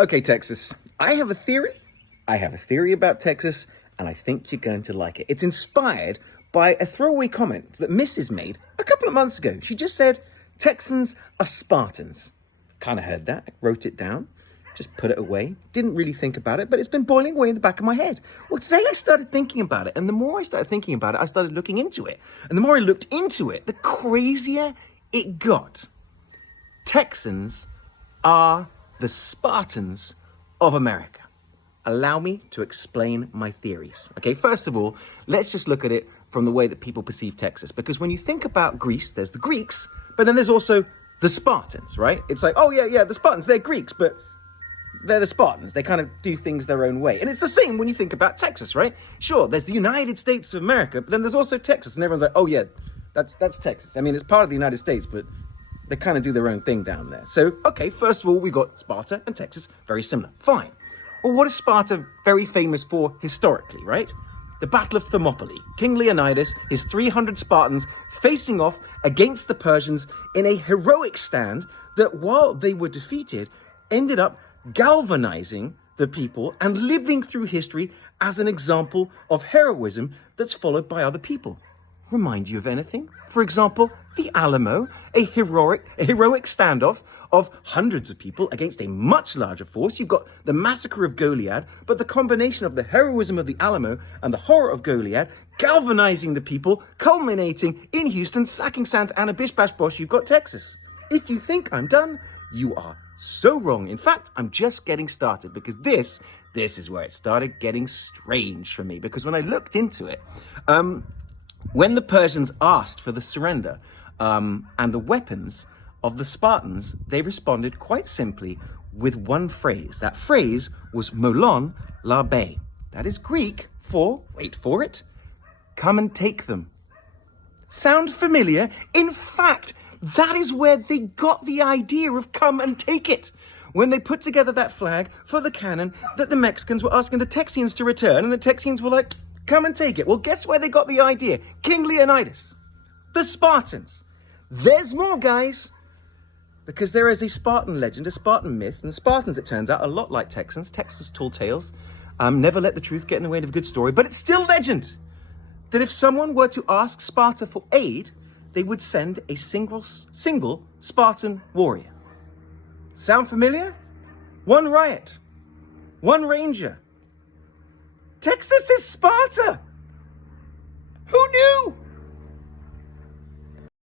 Okay, Texas, I have a theory. I have a theory about Texas, and I think you're going to like it. It's inspired by a throwaway comment that Mrs. made a couple of months ago. She just said, Texans are Spartans. Kind of heard that, wrote it down, just put it away. Didn't really think about it, but it's been boiling away in the back of my head. Well, today I started thinking about it, and the more I started thinking about it, I started looking into it. And the more I looked into it, the crazier it got. Texans are the Spartans of America. Allow me to explain my theories. Okay, first of all, let's just look at it from the way that people perceive Texas. Because when you think about Greece, there's the Greeks, but then there's also the Spartans, right? It's like, oh yeah, the Spartans, they're Greeks, but they're the Spartans. They kind of do things their own way. And it's the same when you think about Texas, right? Sure, there's the United States of America, but then there's also Texas. And everyone's like, oh yeah, that's Texas. I mean, it's part of the United States, but they kind of do their own thing down there. So, okay, first of all, we've got Sparta and Texas, very similar. Fine. Well, what is Sparta very famous for historically, right? The Battle of Thermopylae. King Leonidas, his 300 Spartans facing off against the Persians in a heroic stand that, while they were defeated, ended up galvanizing the people and living through history as an example of heroism that's followed by other people. Remind you of anything? For example, the Alamo, a heroic standoff of hundreds of people against a much larger force. You've got the massacre of Goliad, but the combination of the heroism of the Alamo and the horror of Goliad galvanizing the people, culminating in Houston, sacking Santa Ana, bish bash bosh, you've got Texas. If you think I'm done, you are so wrong. In fact, I'm just getting started, because this is where it started getting strange for me. Because when I looked into it, when the Persians asked for the surrender and the weapons of the Spartans, they responded quite simply with one phrase. That phrase was molon labe. That is Greek for, wait for it, come and take them. Sound familiar? In fact, that is where they got the idea of come and take it. When they put together that flag for the cannon that the Mexicans were asking the Texians to return, and the Texians were like, come and take it. Well, guess where they got the idea? King Leonidas. The Spartans. There's more, guys. Because there is a Spartan legend, a Spartan myth. And the Spartans, it turns out, a lot like Texans. Texas tall tales. Never let the truth get in the way of a good story. But it's still legend that if someone were to ask Sparta for aid, they would send a single Spartan warrior. Sound familiar? One riot. One ranger. Texas is Sparta. Who knew?